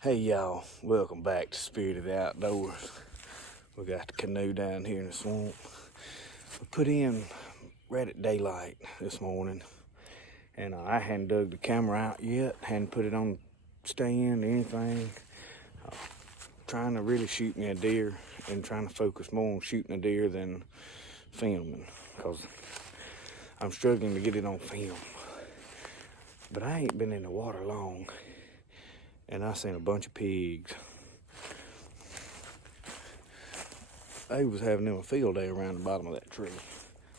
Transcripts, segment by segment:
Hey y'all, welcome back to Spirit of the Outdoors. We got the canoe down here in the swamp. We put in right at daylight this morning, and I hadn't dug the camera out yet, hadn't put it on stand or anything. Trying to really shoot me a deer and trying to focus more on shooting a deer than filming, because I'm struggling to get it on film. But I ain't been in the water long, and I seen a bunch of pigs. They was having them a field day around the bottom of that tree.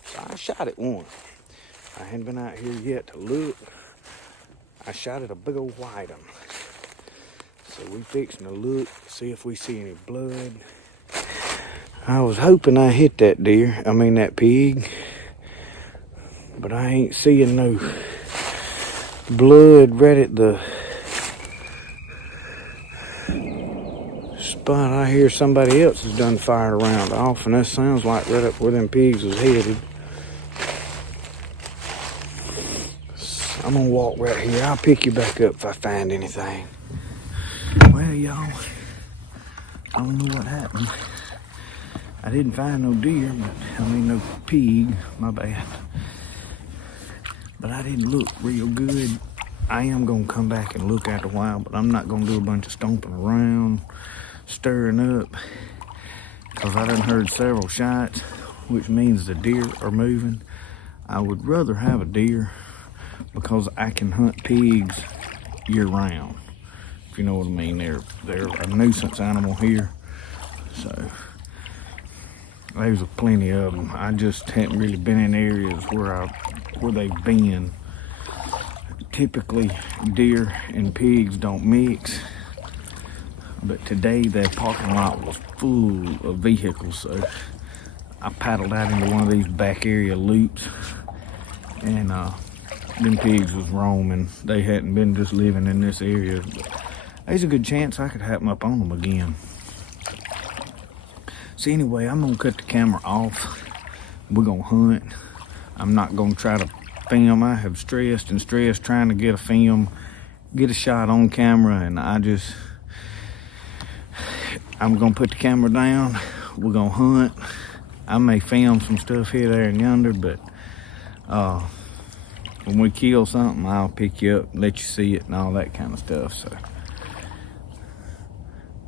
So I shot at one. I hadn't been out here yet to look. I shot at a big old white one. So we fixing to look, see if we see any blood. I was hoping I hit that that pig. But I ain't seeing no blood right at the spot. I hear somebody else has done fired around off, and that sounds like right up where them pigs was headed. So I'm gonna walk right here. I'll pick you back up if I find anything. Well, y'all, I don't know what happened. I didn't find no deer, no pig, my bad. But I didn't look real good. I am gonna come back and look after a while, but I'm not gonna do a bunch of stomping around, stirring up, because I done heard several shots, which means the deer are moving. I would rather have a deer because I can hunt pigs year round, if you know what I mean. They're a nuisance animal here, so there's plenty of them. I just hadn't really been in areas where they've been. Typically, deer and pigs don't mix, but today that parking lot was full of vehicles, so I paddled out into one of these back area loops, and them pigs was roaming. They hadn't been just living in this area. There's a good chance I could happen up on them again. So anyway, I'm gonna cut the camera off. We're gonna hunt. I'm not gonna try to film. I have stressed trying to get a shot on camera, and I'm gonna put the camera down. We're gonna hunt. I may film some stuff here, there, and yonder, but when we kill something, I'll pick you up, let you see it, and all that kind of stuff. So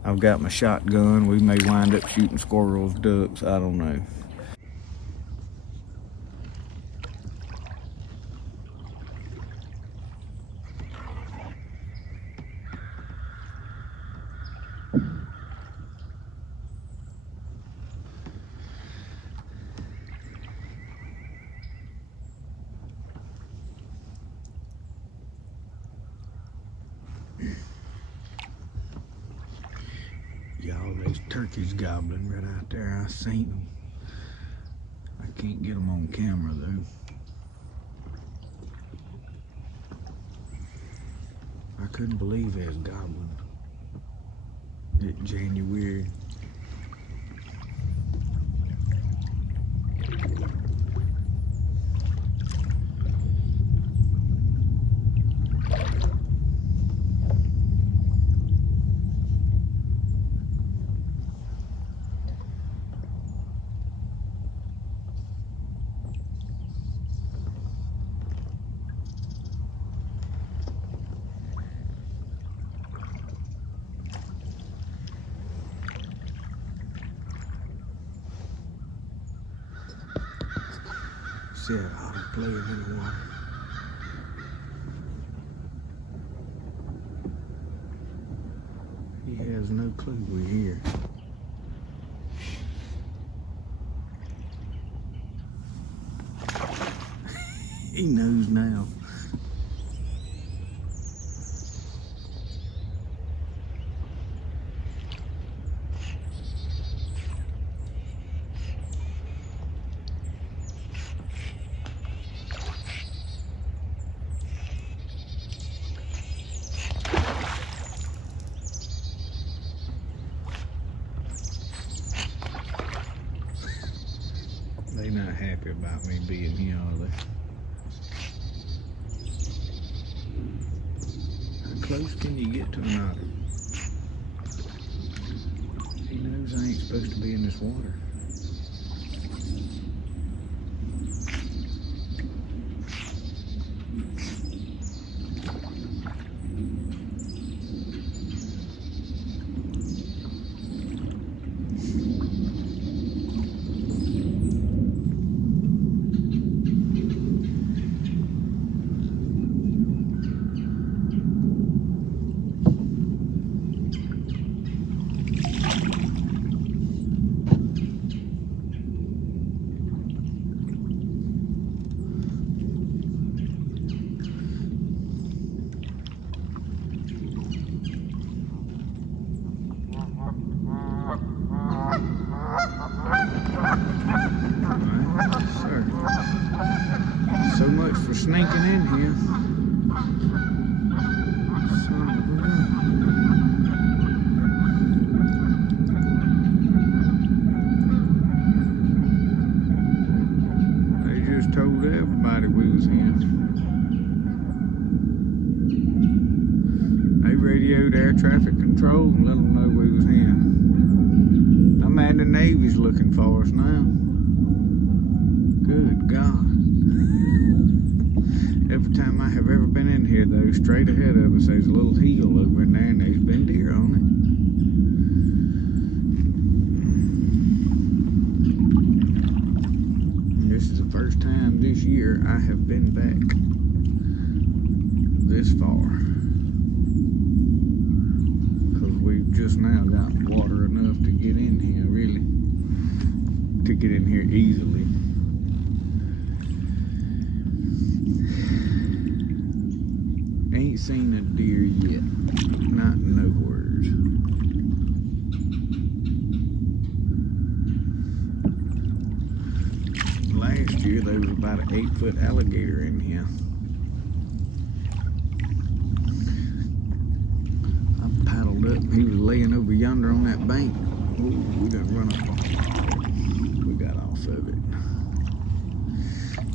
I've got my shotgun. We may wind up shooting squirrels, ducks, I don't know. Y'all, there's turkeys gobbling right out there. I seen them. I can't get them on camera though. I couldn't believe they was gobbling. It's January. See that otter playing in the water. He has no clue we're here. He knows now. They not happy about me being here, are they? How close can you get to an otter? supposed to be in this water. So much for sneaking in here. Son of a gun. They just told everybody we was here. They radioed air traffic control and let them know we was here. I'm mad the Navy's looking for us now. Good God. Every time I have ever been in here, though, straight ahead of us, there's a little hill over in there, and there's been deer on it. And this is the first time this year I have been back this far. Because we've just now got water enough to get in here, really. To get in here easily. Ain't seen a deer yet, not nowhere. Last year there was about an 8-foot alligator in here. I paddled up, he was laying over yonder on that bank. Ooh, we done run off. We got off of it.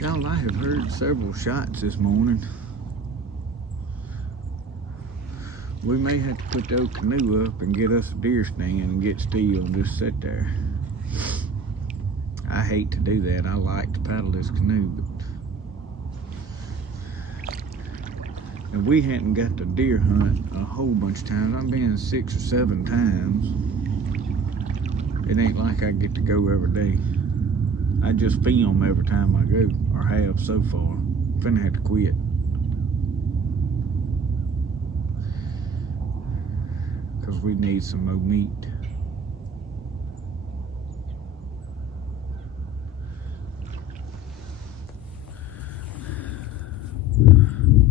Y'all, I have heard several shots this morning. We may have to put the old canoe up and get us a deer stand and get still and just sit there. I hate to do that. I like to paddle this canoe, but and we hadn't got to deer hunt a whole bunch of times. I've been 6 or 7 times. It ain't like I get to go every day. I just film every time I go, or have so far. I'm finna have to quit. Because we need some more meat.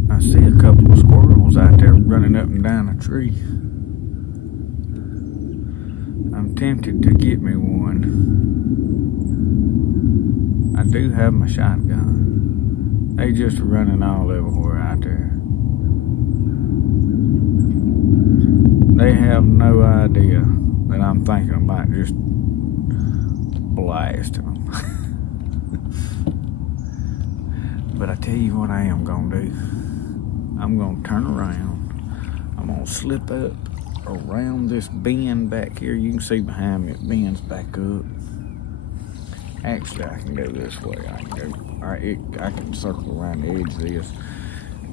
I see a couple of squirrels out there running up and down a tree. I'm tempted to get me one. I do have my shotgun. They just running all everywhere out there. They have no idea that I'm thinking about just blasting them. But I tell you what I am gonna do. I'm gonna turn around. I'm gonna slip up around this bend back here. You can see behind me, it bends back up. Actually, I can go this way. I can circle around the edge of this.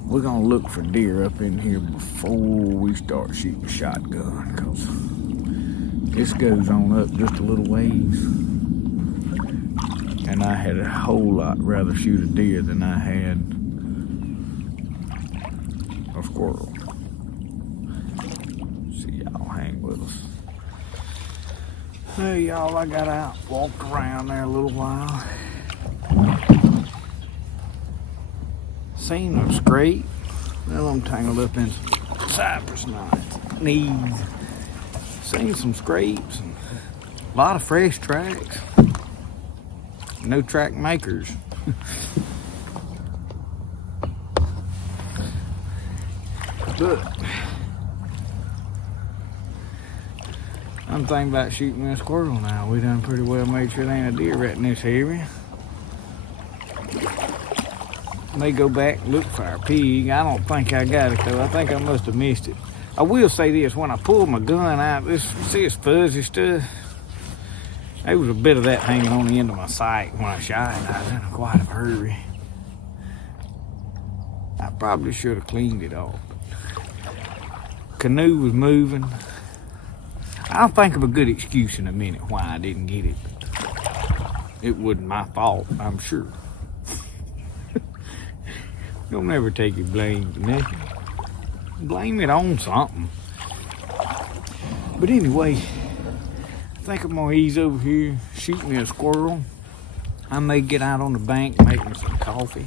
We're gonna look for deer up in here before we start shooting shotgun, cause this goes on up just a little ways. And I had a whole lot rather shoot a deer than I had a squirrel. See y'all hang with us. Hey y'all, I got out, walked around there a little while. Seen them scrape. Well, I'm tangled up in some cypress knees. Seen some scrapes and a lot of fresh tracks. No track makers. But I'm thinking about shooting a squirrel now. We done pretty well made sure there ain't a deer right in this area. May go back and look for our pig. I don't think I got it though. I think I must have missed it. I will say this, when I pull my gun out, see this fuzzy stuff? There was a bit of that hanging on the end of my sight when I shot, and I was in quite a hurry. I probably should have cleaned it off. Canoe was moving. I'll think of a good excuse in a minute why I didn't get it. It wasn't my fault, I'm sure. Don't ever take your blame for nothing. Blame it on something. But anyway, I think I'm gonna ease over here, shoot me a squirrel. I may get out on the bank, make me some coffee.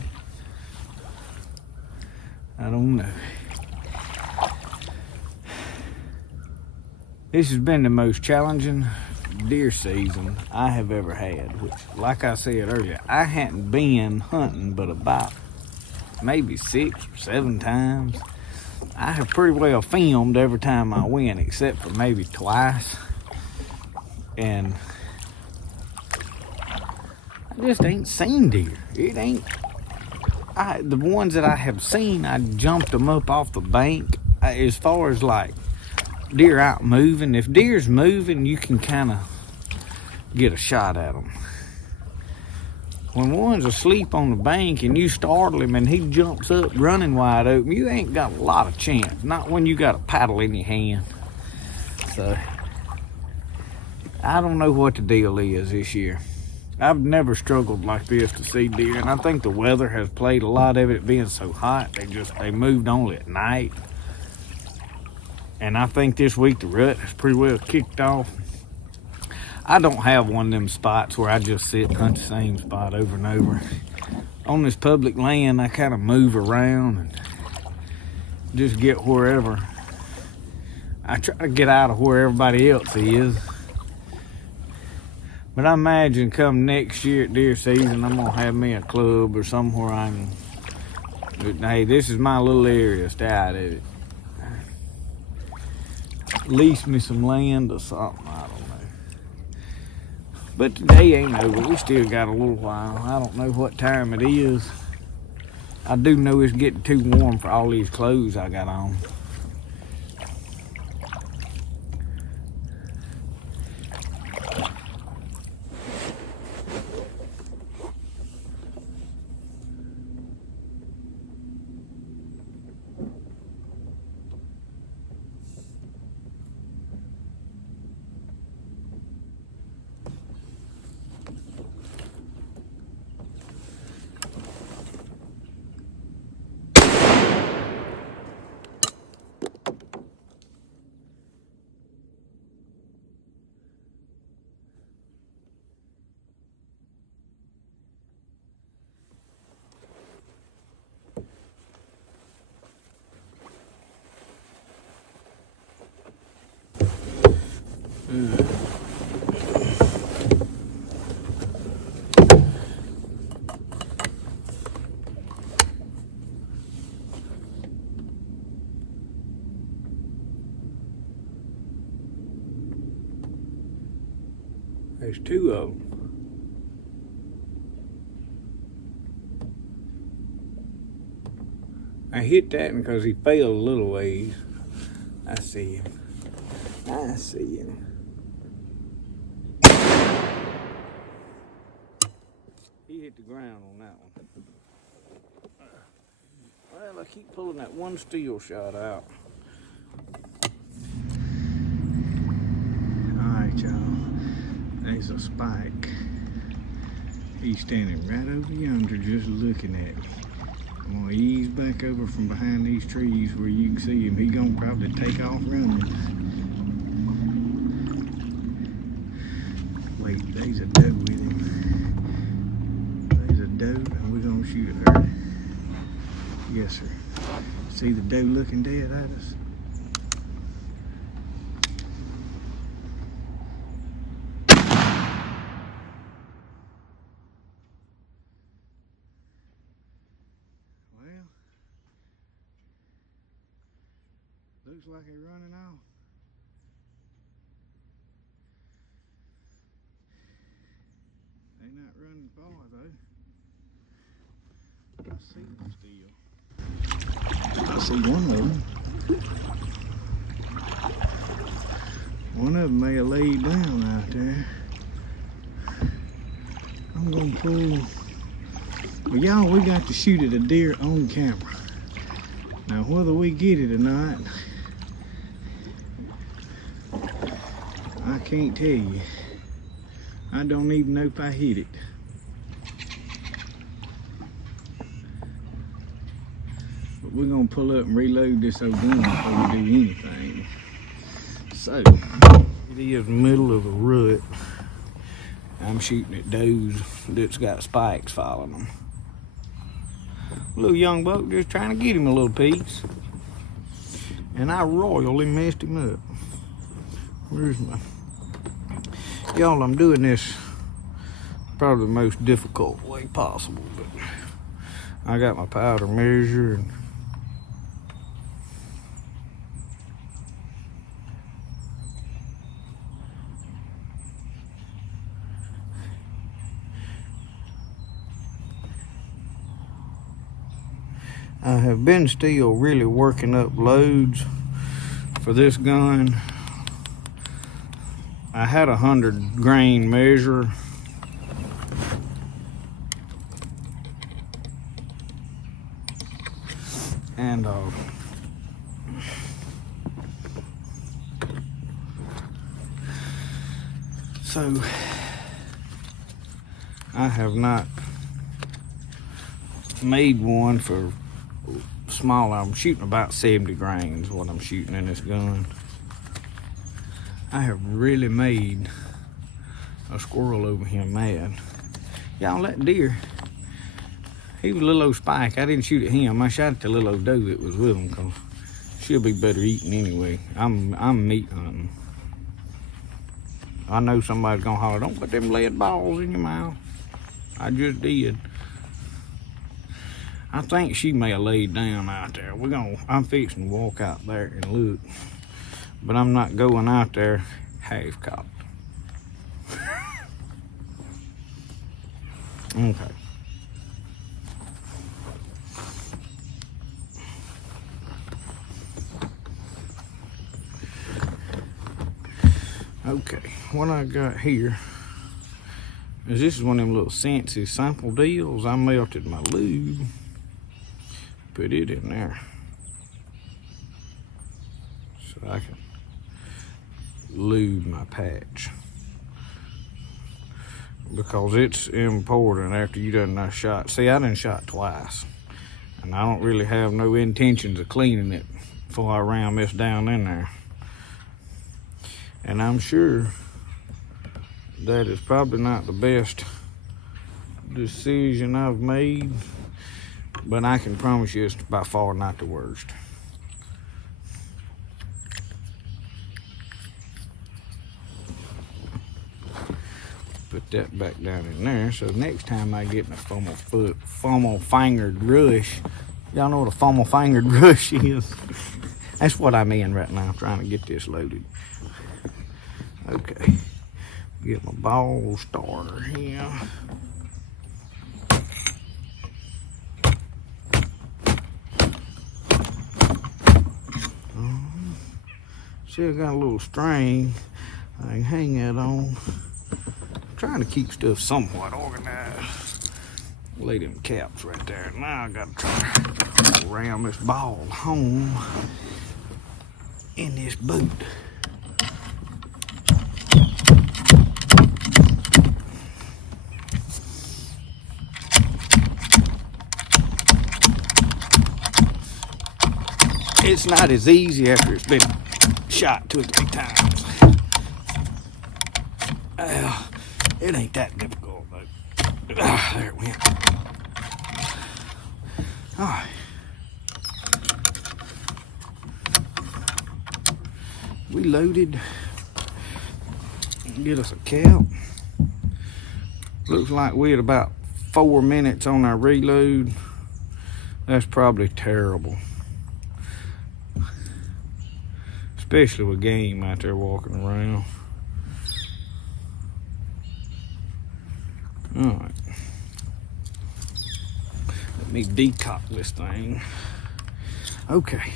I don't know. This has been the most challenging deer season I have ever had, which, like I said earlier, I hadn't been hunting but about maybe 6 or 7 times. I have pretty well filmed every time I went, except for maybe twice. And I just ain't seen deer. It ain't, the ones that I have seen, I jumped them up off the bank. As far as like deer out moving, if deer's moving, you can kind of get a shot at them. When one's asleep on the bank and you startle him and he jumps up running wide open, you ain't got a lot of chance. Not when you got a paddle in your hand. So, I don't know what the deal is this year. I've never struggled like this to see deer, and I think the weather has played a lot of it being so hot. They moved only at night. And I think this week the rut has pretty well kicked off. I don't have one of them spots where I just sit and hunt the same spot over and over. On this public land, I kind of move around and just get wherever. I try to get out of where everybody else is. But I imagine come next year at deer season, I'm gonna have me a club or somewhere I can. But hey, this is my little area, stay out of it. Lease me some land or something, I don't know. But today ain't over, we still got a little while. I don't know what time it is. I do know it's getting too warm for all these clothes I got on. There's 2 of them. I hit that one because he fell a little ways. I see him. I see him. He hit the ground on that one. Well, I keep pulling that one steel shot out. Alright, y'all. There's a spike. He's standing right over yonder just looking at me. I'm gonna ease back over from behind these trees where you can see him. He's gonna probably take off running. Wait, there's a doe with him. There's a doe and we're gonna shoot her. Yes, sir. See the doe looking dead at us? Looks like they're running off. They're not running far though. I see them still. I see one of them. One of them may have laid down out there. I'm gonna pull. Well, y'all, we got to shoot at a deer on camera. Now, whether we get it or not, I can't tell you. I don't even know if I hit it. But we're gonna pull up and reload this old gun before we do anything. So, it is the middle of a rut. I'm shooting at does that's got spikes following them. Little young buck just trying to get him a little piece. And I royally messed him up. Where's my... Y'all, I'm doing this probably the most difficult way possible, but I got my powder measure and I have been still really working up loads for this gun. I had 100 grain measure. And so I have not made one for small. I'm shooting about 70 grains what I'm shooting in this gun. I have really made a squirrel over here mad. Y'all, that deer, he was a little old spike. I didn't shoot at him. I shot at the little old doe that was with him because she'll be better eating anyway. I'm meat hunting. I know somebody's gonna holler, don't put them lead balls in your mouth. I just did. I think she may have laid down out there. I'm fixing to walk out there and look. But I'm not going out there half cocked. Okay. Okay, what I got here is this is one of them little Sensi sample deals. I melted my lube, put it in there so I can lube my patch, because it's important after you done shot. See, I done shot twice, and I don't really have no intentions of cleaning it before I ram this down in there. And I'm sure that is probably not the best decision I've made, but I can promise you it's by far not the worst. Put that back down in there, so next time I get in a funnel fingered rush, y'all know what a funnel fingered rush is? That's what I'm in right now, trying to get this loaded. Okay, get my ball starter here. Still got a little string I can hang that on. Trying to keep stuff somewhat organized. Lay them caps right there. Now I gotta try to ram this ball home in this boot. It's not as easy after it's been shot 2 or 3 times. It ain't that difficult, but there it went. All right. We loaded. Get us a cap. Looks like we had about 4 minutes on our reload. That's probably terrible. Especially with game out there walking around. Alright. Let me decock this thing. Okay.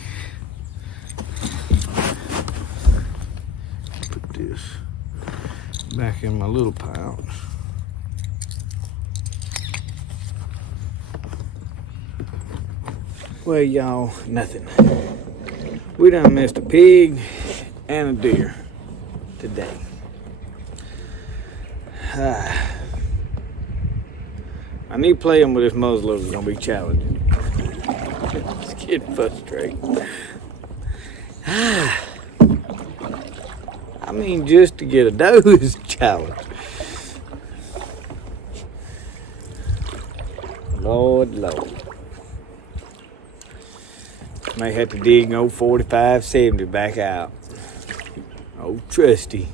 Put this back in my little pouch. Well, y'all, nothing. We done missed a pig and a deer today. I need playing with this muzzleloader is gonna be challenging. It's getting frustrating. I mean, just to get a doe is a challenge. Lord. May have to dig an old 45-70 back out. Old trusty.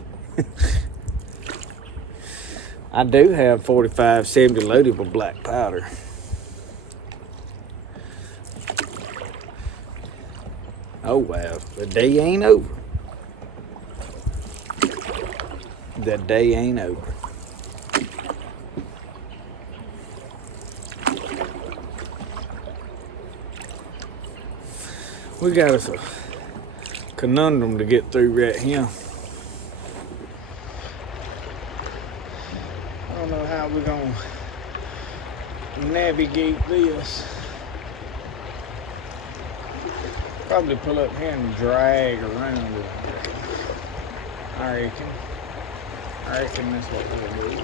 I do have 45-70 loaded with black powder. Oh well, the day ain't over. The day ain't over. We got us a conundrum to get through right here. I don't know how we're gonna navigate this. Probably pull up here and drag around it. I reckon that's what we'll do.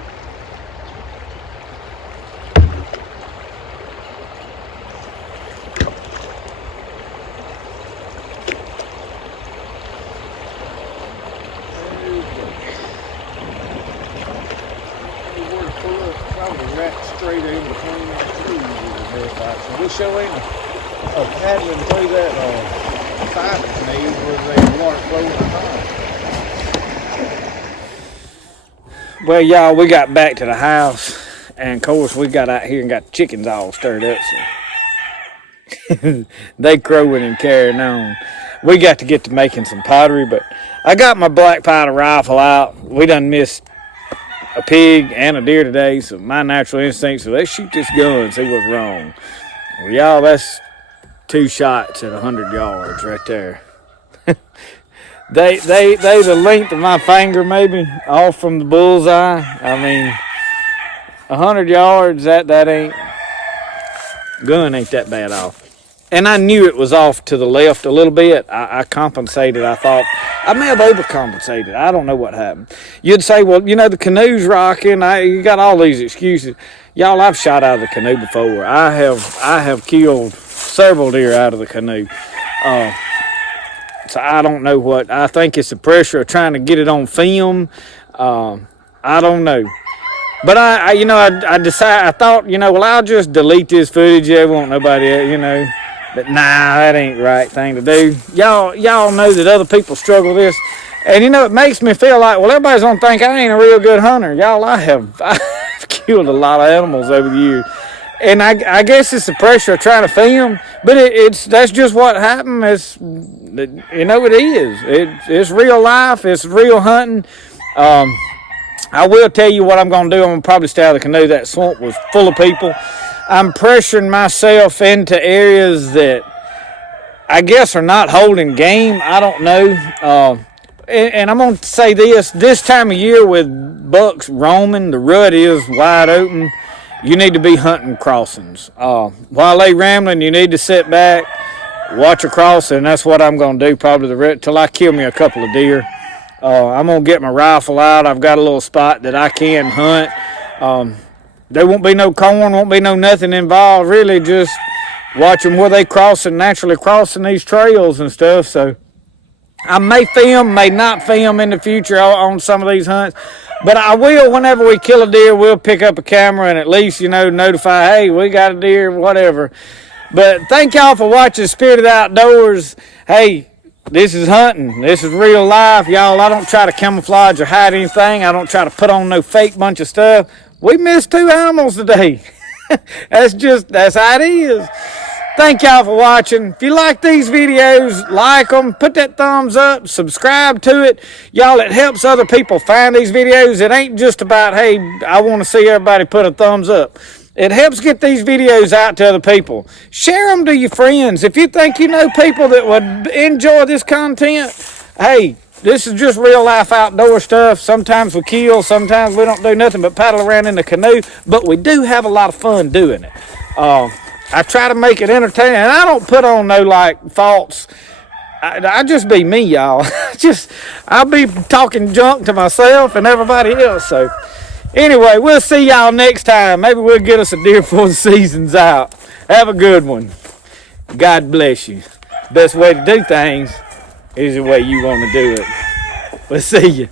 Straight in between the trees is the best option. We show ain't a paddling through that fiber need where they water flowing behind. Well, y'all, we got back to the house, and of course we got out here and got the chickens all stirred up, so they crowing and carrying on. We got to get to making some pottery, but I got my black powder rifle out. We done missed a pig and a deer today, so my natural instinct, so let's shoot this gun and see what's wrong. Well, y'all, that's 2 shots at 100 yards right there. they the length of my finger maybe off from the bullseye. I mean, 100 yards, that ain't, gun ain't that bad off. And I knew it was off to the left a little bit. I compensated. I thought I may have overcompensated. I don't know what happened. You'd say, well, you know, the canoe's rocking. You got all these excuses. Y'all, I've shot out of the canoe before. I have killed several deer out of the canoe. So I don't know what. I think it's the pressure of trying to get it on film. I don't know. But I decided, I thought, well, I'll just delete this footage. I won't nobody, But nah, that ain't the right thing to do. Y'all know that other people struggle with this. And it makes me feel like, well, everybody's gonna think I ain't a real good hunter. Y'all, I've killed a lot of animals over the years. And I guess it's the pressure of trying to film, but that's just what happened. It is. It's real life, it's real hunting. I will tell you what I'm gonna do. I'm gonna probably stay out of the canoe. That swamp was full of people. I'm pressuring myself into areas that I guess are not holding game. I don't know. And I'm going to say this time of year with bucks roaming, the rut is wide open. You need to be hunting crossings. While they rambling, you need to sit back, watch a crossing. That's what I'm going to do probably till I kill me a couple of deer. I'm going to get my rifle out. I've got a little spot that I can hunt. There won't be no corn, won't be no nothing involved. Really just watch them where they naturally crossing these trails and stuff. So I may film, may not film in the future on some of these hunts. But I will, whenever we kill a deer, we'll pick up a camera and at least, notify, hey, we got a deer, whatever. But thank y'all for watching Spirited Outdoors. Hey, this is hunting. This is real life. Y'all, I don't try to camouflage or hide anything. I don't try to put on no fake bunch of stuff. We missed 2 animals today. That's how it is. Thank y'all for watching. If you like these videos, like them, put that thumbs up, subscribe to it. Y'all, it helps other people find these videos. It ain't just about, hey, I want to see everybody put a thumbs up. It helps get these videos out to other people. Share them to your friends. If you think you know people that would enjoy this content, hey, this is just real life outdoor stuff. Sometimes we kill, sometimes we don't do nothing but paddle around in the canoe, but we do have a lot of fun doing it. I try to make it entertaining. And I don't put on no like false. I just be me, y'all. I'll be talking junk to myself and everybody else. So anyway, we'll see y'all next time. Maybe we'll get us a deer before the season's out. Have a good one. God bless you. Best way to do things is the way you want to do it. We'll see you.